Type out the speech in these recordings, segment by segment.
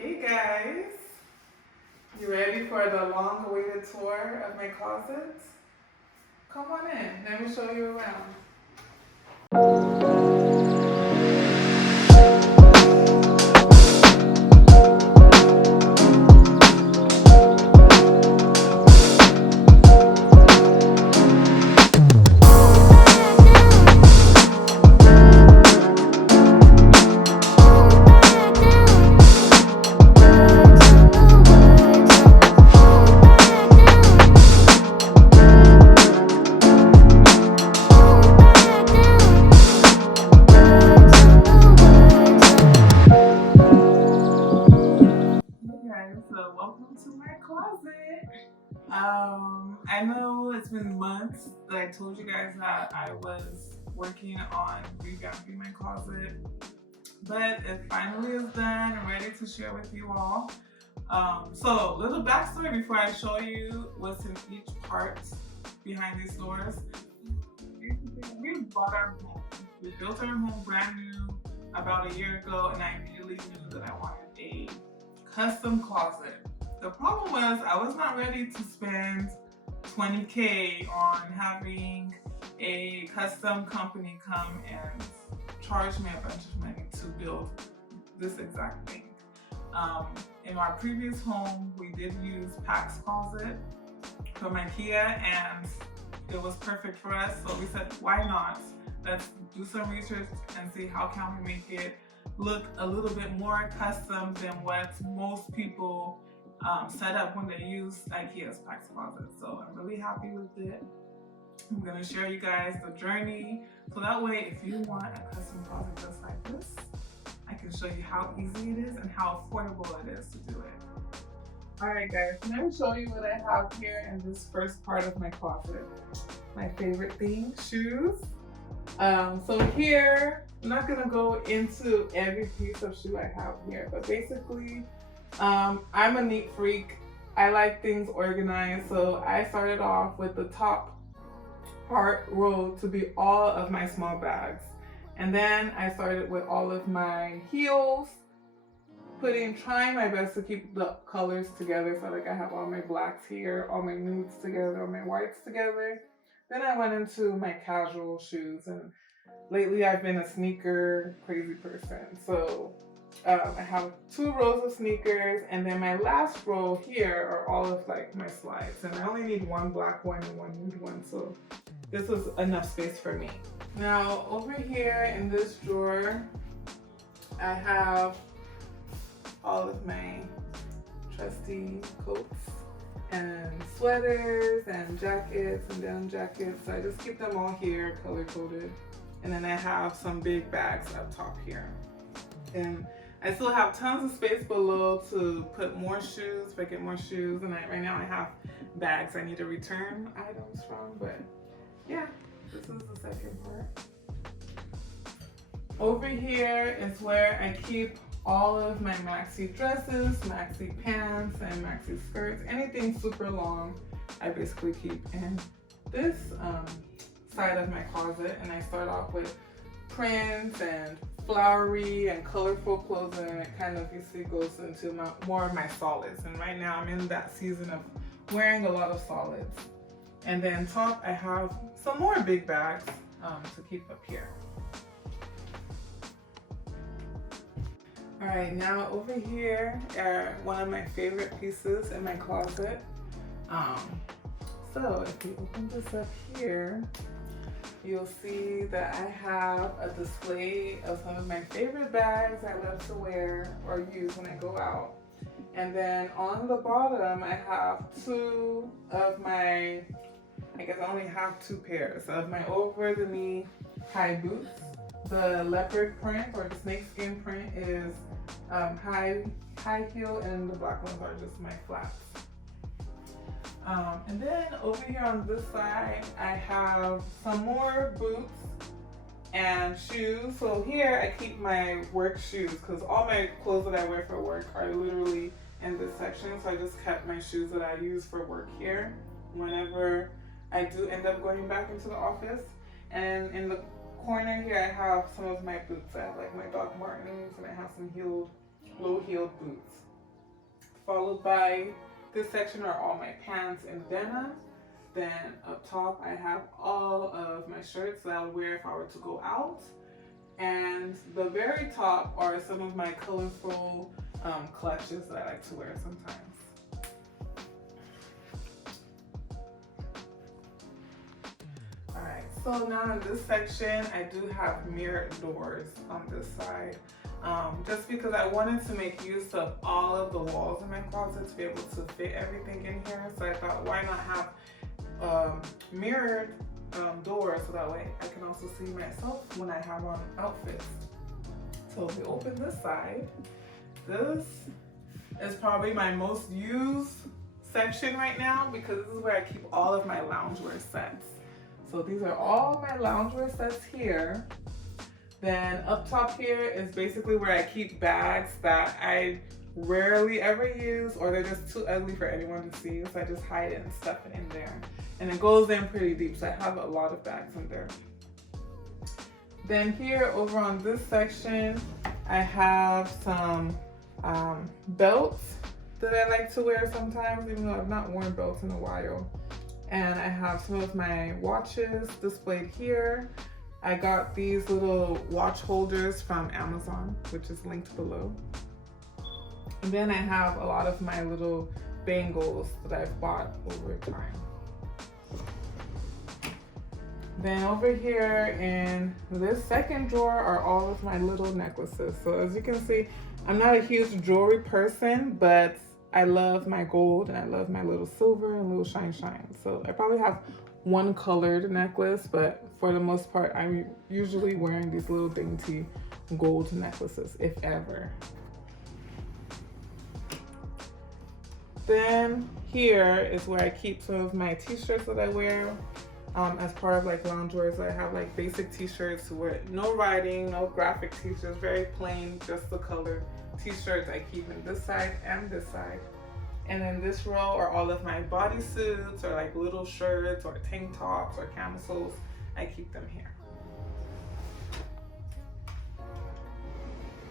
Hey guys, you ready for the long-awaited tour of my closet? Come on in, let me show you around. So welcome to my closet. I know it's been months that I told you guys that I was working on revamping my closet, but it finally is done and ready to share with you all. So little backstory before I show you what's in each part behind these doors. We bought our home. We built our home brand new about a year ago, and I immediately knew that I wanted a custom closet. The problem was I was not ready to spend $20K on having a custom company come and charge me a bunch of money to build this exact thing. In our previous home, we did use PAX Closet from Ikea, and it was perfect for us. So we said, why not? Let's do some research and see how can we make it look a little bit more custom than what most people set up when they use Ikea's PAX Closet. So I'm really happy with it. I'm gonna share you guys the journey, so that way if you want a custom closet just like this, I can show you how easy it is and how affordable it is to do it. Alright guys, let me show you what I have here in this first part of my closet. My favorite thing, shoes. So here, I'm not gonna go into every piece of shoe I have here, but basically, I'm a neat freak. I like things organized, so I started off with the top part row to be all of my small bags. And then I started with all of my heels, trying my best to keep the colors together. So like I have all my blacks here, all my nudes together, all my whites together. Then I went into my casual shoes, and lately I've been a sneaker crazy person. So I have 2 rows of sneakers, and then my last row here are all of like my slides, and I only need 1 black one and 1 nude one, so this is enough space for me. Now over here in this drawer, I have all of my trusty coats and sweaters and jackets and denim jackets. So I just keep them all here color coded. And then I have some big bags up top here. And I still have tons of space below to put more shoes, if I get more shoes. And right now I have bags I need to return items from, but yeah, this is the second part. Over here is where I keep all of my maxi dresses, maxi pants, and maxi skirts. Anything super long, I basically keep in this side of my closet. And I start off with prints and flowery and colorful clothes, and it kind of usually goes into more of my solids. And right now I'm in that season of wearing a lot of solids. And then top, I have some more big bags to keep up here. All right, now over here are one of my favorite pieces in my closet. So if you open this up here, you'll see that I have a display of some of my favorite bags I love to wear or use when I go out. And then on the bottom, I have 2 of my, I guess I only have 2 pairs of my over-the-knee high boots. The leopard print or the snakeskin print is high heel, and the black ones are just my flats. And then over here on this side, I have some more boots and shoes. So here I keep my work shoes, because all my clothes that I wear for work are literally in this section. So I just kept my shoes that I use for work here whenever I do end up going back into the office. And in the corner here, I have some of my boots. I have like my Doc Martens, and I have some low-heeled boots. followed by this section are all my pants and denim. Then up top I have all of my shirts that I would wear if I were to go out. And the very top are some of my colorful clutches that I like to wear sometimes. Alright, so now in this section I do have mirrored doors on this side. Just because I wanted to make use of all of the walls in my closet to be able to fit everything in here. So I thought, why not have mirrored doors so that way I can also see myself when I have on outfits. So if we open this side, this is probably my most used section right now because this is where I keep all of my loungewear sets. So these are all my loungewear sets here. Then up top here is basically where I keep bags that I rarely ever use or they're just too ugly for anyone to see. So I just hide it and stuff it in there. And it goes in pretty deep, so I have a lot of bags in there. Then here over on this section, I have some belts that I like to wear sometimes, even though I've not worn belts in a while. And I have some of my watches displayed here. I got these little watch holders from Amazon, which is linked below. And then I have a lot of my little bangles that I've bought over time. Then over here in this second drawer are all of my little necklaces. So as you can see, I'm not a huge jewelry person, but I love my gold and I love my little silver and little shine. So I probably have one colored necklace, but for the most part, I'm usually wearing these little dainty gold necklaces, if ever. Then here is where I keep some of my t-shirts that I wear as part of like loungewear. So I have like basic t-shirts with no writing, no graphic t-shirts, very plain, just the color t-shirts I keep in this side and this side. And in this row are all of my bodysuits or like little shirts or tank tops or camisoles. I keep them here.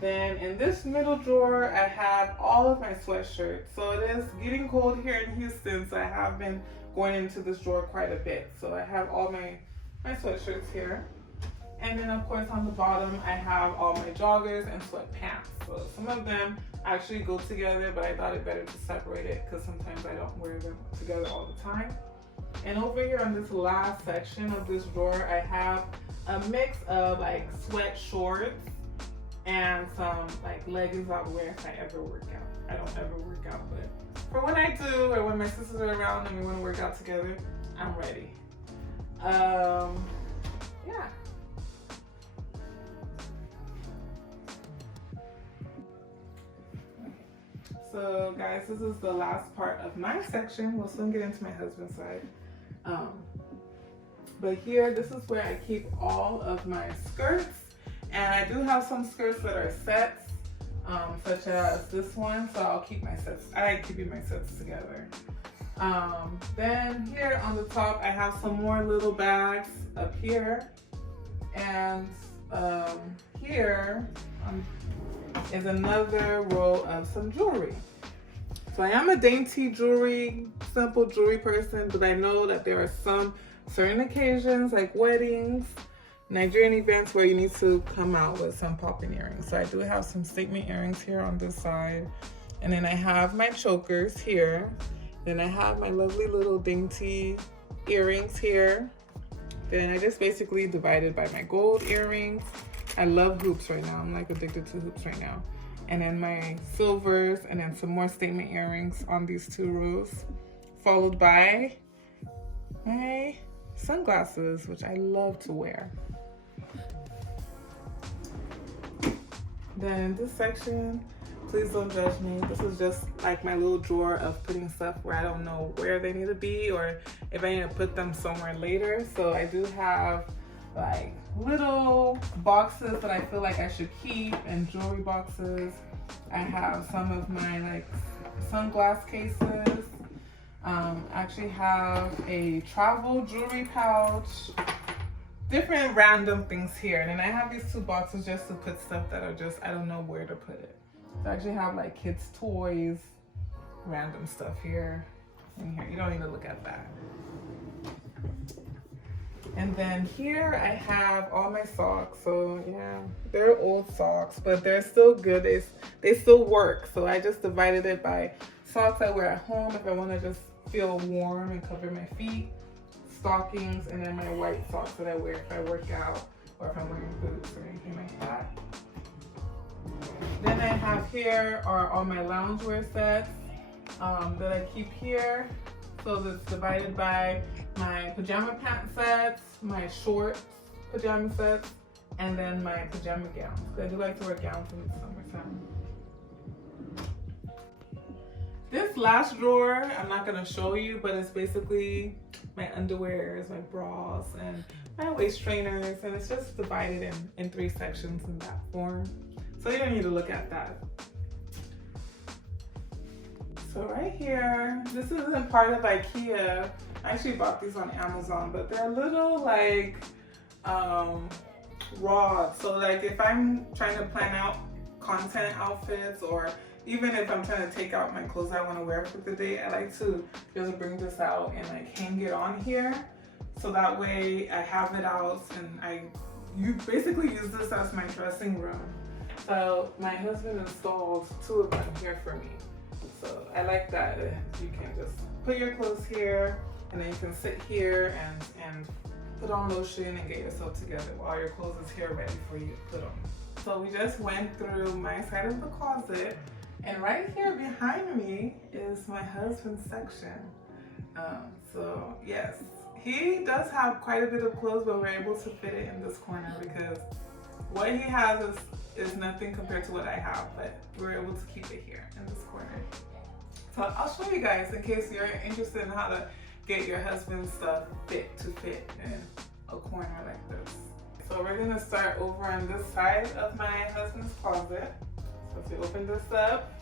Then in this middle drawer, I have all of my sweatshirts. So it is getting cold here in Houston, so I have been going into this drawer quite a bit. So I have all my sweatshirts here. And then of course on the bottom, I have all my joggers and sweatpants. So some of them actually go together, but I thought it better to separate it because sometimes I don't wear them together all the time. And over here on this last section of this drawer, I have a mix of like sweat shorts and some like leggings I would wear if I ever work out. I don't ever work out, but for when I do or when my sisters are around and we want to work out together, I'm ready. Yeah. So guys, this is the last part of my section. We'll soon get into my husband's side. But here, this is where I keep all of my skirts. And I do have some skirts that are sets, such as this one. So I'll keep my sets. I like keeping my sets together. Then here on the top, I have some more little bags up here. And here is another row of some jewelry. So I am a dainty jewelry, simple jewelry person, but I know that there are some certain occasions like weddings, Nigerian events where you need to come out with some popping earrings. So I do have some statement earrings here on this side. And then I have my chokers here. Then I have my lovely little dainty earrings here. Then I just basically divided by my gold earrings. I love hoops right now. I'm like addicted to hoops right now. And then my silvers and then some more statement earrings on these two rows. Followed by my sunglasses, which I love to wear. Then in this section, please don't judge me. This is just like my little drawer of putting stuff where I don't know where they need to be or if I need to put them somewhere later. So I do have like little boxes that I feel like I should keep and jewelry boxes. I have some of my like sunglass cases. I actually have a travel jewelry pouch, different random things here. And then I have these two boxes just to put stuff that are just, I don't know where to put it. So I actually have like kids' toys random stuff here and here. You don't need to look at that. And then here I have all my socks. So yeah, they're old socks, but they're still good. They still work. So I just divided it by socks I wear at home if I want to just feel warm and cover my feet, stockings, and then my white socks that I wear if I work out or if I'm wearing boots or anything like that. Then I have here are all my loungewear sets that I keep here. So that's divided by my pajama pant sets, my short pajama sets, and then my pajama gowns. I do like to wear gowns in the summertime. This last drawer, I'm not gonna show you, but it's basically my underwears, my bras, and my waist trainers, and it's just divided in 3 sections in that form. So you don't need to look at that. So right here, this isn't part of Ikea. I actually bought these on Amazon, but they're little like rods. So like if I'm trying to plan out content outfits, or even if I'm trying to take out my clothes I want to wear for the day, I like to just bring this out and like hang it on here. So that way I have it out, and you basically use this as my dressing room. So my husband installed 2 of them here for me. So I like that. You can just put your clothes here, and then you can sit here and put on lotion and get yourself together while your clothes is here ready for you to put on. So we just went through my side of the closet, and right here behind me is my husband's section. So yes, he does have quite a bit of clothes, but we're able to fit it in this corner because what he has is nothing compared to what I have, but we're able to keep it here in this corner. So I'll show you guys in case you're interested in how to get your husband's stuff fit in a corner like this. So we're gonna start over on this side of my husband's closet. So if you open this up,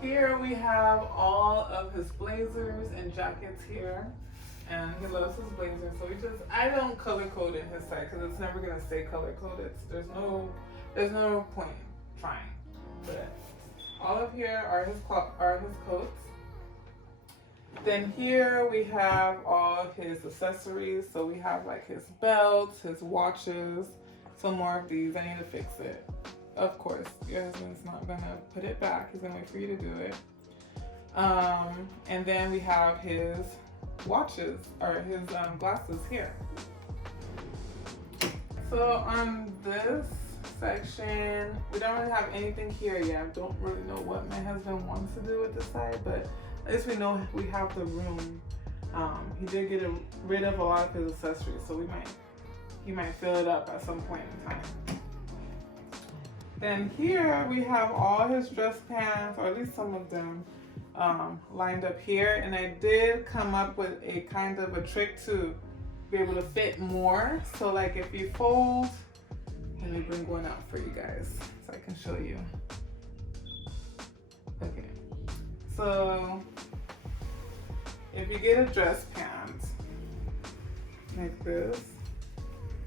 here we have all of his blazers and jackets here. And he loves his blazers, so I don't color code in his side because it's never gonna stay color coded. So there's no point trying. But all of here are his coats. Then here we have all his accessories. So we have like his belts, his watches, some more of these. I need to fix it. Of course, your husband's not gonna put it back. He's gonna wait for you to do it. And then we have his watches, or his glasses here. So on this section, we don't really have anything here yet. I don't really know what my husband wants to do with this side, but at least we know we have the room. He did get rid of a lot of his accessories, so he might fill it up at some point in time. Then here we have all his dress pants, or at least some of them, lined up here, and I did come up with a kind of a trick to be able to fit more. So like if you fold, let me bring one out for you guys so I can show you. Okay, so if you get a dress pant like this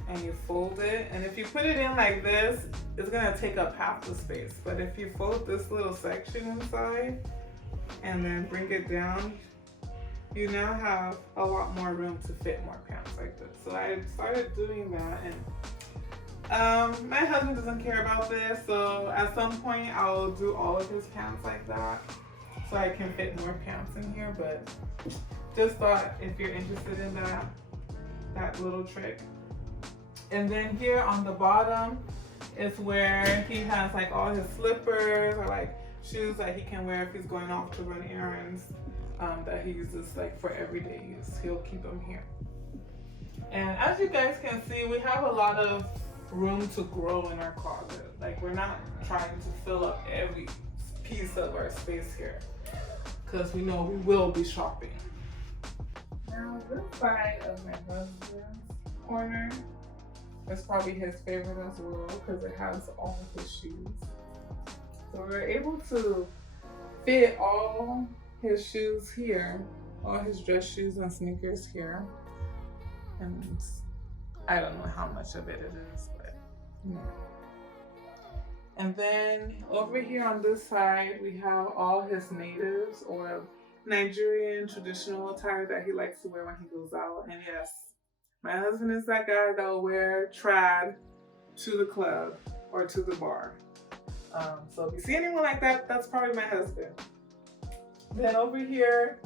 and you fold it, and if you put it in like this, it's gonna take up half the space. But if you fold this little section inside and then bring it down, you now have a lot more room to fit more pants like this. So I started doing that, and my husband doesn't care about this, so at some point I'll do all of his pants like that so I can fit more pants in here. But just thought if you're interested in that little trick. And then here on the bottom is where he has like all his slippers or like shoes that he can wear if he's going off to run errands, that he uses like for everyday use. He'll keep them here. And as you guys can see, we have a lot of room to grow in our closet. Like we're not trying to fill up every piece of our space here because we know we will be shopping. Now this side of my husband's corner is probably his favorite as well because it has all of his shoes. So we're able to fit all his shoes here, all his dress shoes and sneakers here. And I don't know how much of it is, but yeah. And then over here on this side, we have all his natives or Nigerian traditional attire that he likes to wear when he goes out. And yes, my husband is that guy that will wear trad to the club or to the bar. So if you see anyone like that, that's probably my husband. Then over here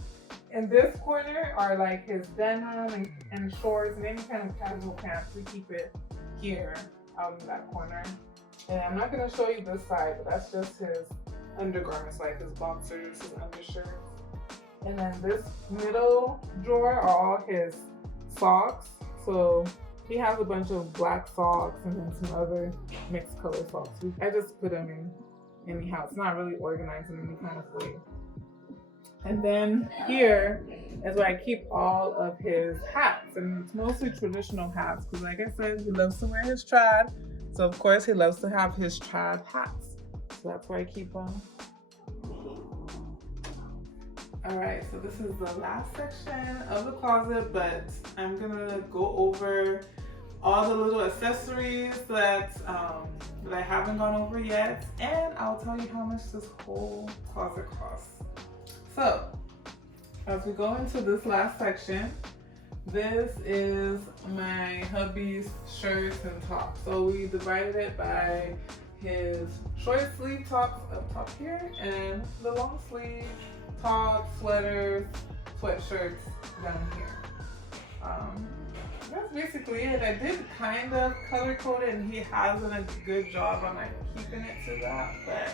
in this corner are like his denim and shorts and any kind of casual pants. We keep it here out in that corner. And I'm not going to show you this side, but that's just his undergarments, like his boxers, his undershirts. And then this middle drawer are all his socks. So he has a bunch of black socks and then some other mixed color socks. I just put them in anyhow. It's not really organized in any kind of way. And then here is where I keep all of his hats. And it's mostly traditional hats because like I said, he loves to wear his trad. So of course he loves to have his trad hats. So that's where I keep them. All right, so this is the last section of the closet, but I'm gonna go over all the little accessories that I haven't gone over yet, and I'll tell you how much this whole closet costs. So, as we go into this last section, this is my hubby's shirts and tops. So we divided it by his short sleeve tops up top here and the long sleeve tops, sweaters, sweatshirts down here. That's basically it. I did kind of color code it and he has done a good job on like keeping it to that, but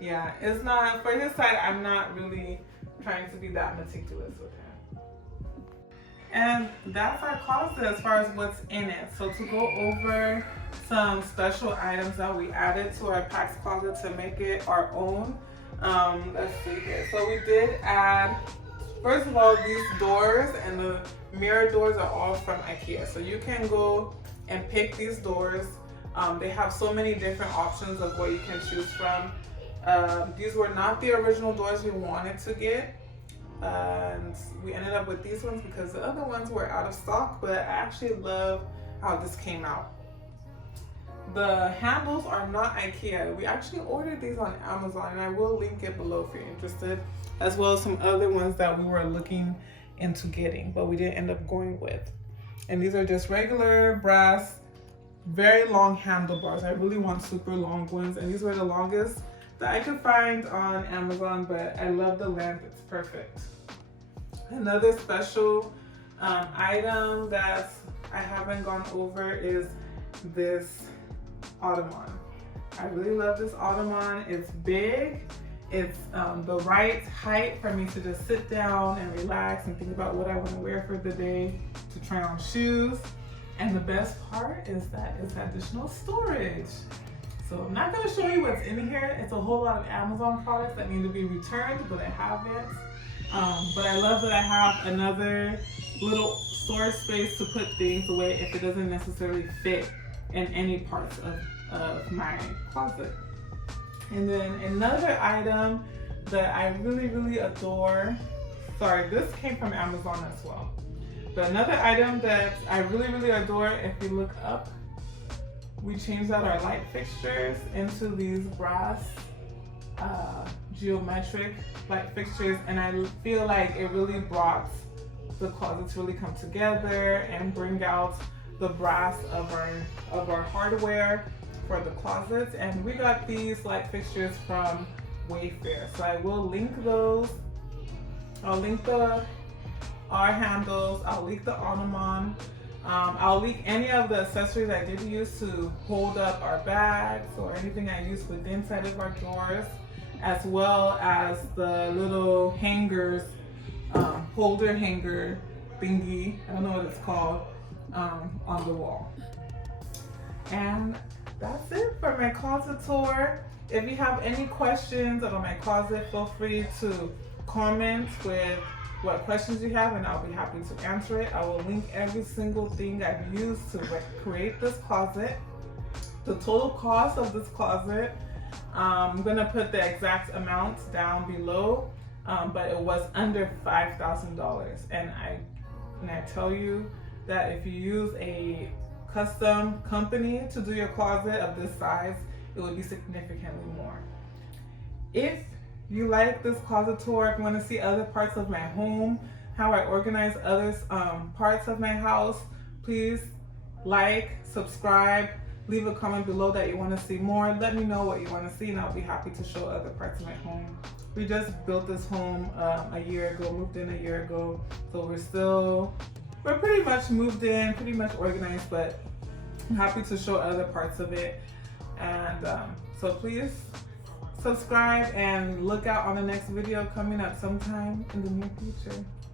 yeah, it's not, for his side, I'm not really trying to be that meticulous with him. And that's our closet as far as what's in it. So to go over some special items that we added to our PAX closet to make it our own. Let's see here. So we did add, first of all, these doors and the mirror doors are all from Ikea. So you can go and pick these doors. They have so many different options of what you can choose from. These were not the original doors we wanted to get. And we ended up with these ones because the other ones were out of stock, but I actually love how this came out. The handles are not Ikea. We actually ordered these on Amazon and I will link it below if you're interested, as well as some other ones that we were looking into getting, but we didn't end up going with. And these are just regular brass, very long handlebars. I really want super long ones, and these were the longest that I could find on Amazon, but I love the length, it's perfect. Another special item that I haven't gone over is this ottoman. I really love this ottoman. It's big. It's the right height for me to just sit down and relax and think about what I want to wear for the day, to try on shoes. And the best part is that it's additional storage. So I'm not going to show you what's in here. It's a whole lot of Amazon products that need to be returned, but I haven't. But I love that I have another little storage space to put things away if it doesn't necessarily fit in any parts of my closet. And then another item that I really, really adore, sorry, this came from Amazon as well. But another item that I really, really adore, if you look up, we changed out our light fixtures into these brass geometric light fixtures, and I feel like it really brought the closet to really come together and bring out the brass of our hardware for the closets. And we got these light fixtures from Wayfair, so I will link those. I'll link our handles, I'll link the ottoman, I'll link any of the accessories I did use to hold up our bags or anything I used with the inside of our drawers, as well as the little hangers, holder hanger thingy, I don't know what it's called, on the wall. And that's it for my closet tour. If you have any questions about my closet, feel free to comment with what questions you have and I'll be happy to answer it. I will link every single thing I've used to create this closet. The total cost of this closet, I'm gonna put the exact amount down below, but it was under $5,000. And I tell you that if you use a custom company to do your closet of this size, it would be significantly more. If you like this closet tour, if you want to see other parts of my home, how I organize other parts of my house, please like, subscribe, leave a comment below that you want to see more. Let me know what you want to see and I'll be happy to show other parts of my home. We just built this home a year ago, moved in a year ago, so we're pretty much moved in, pretty much organized, but I'm happy to show other parts of it. And so please subscribe and look out on the next video coming up sometime in the near future.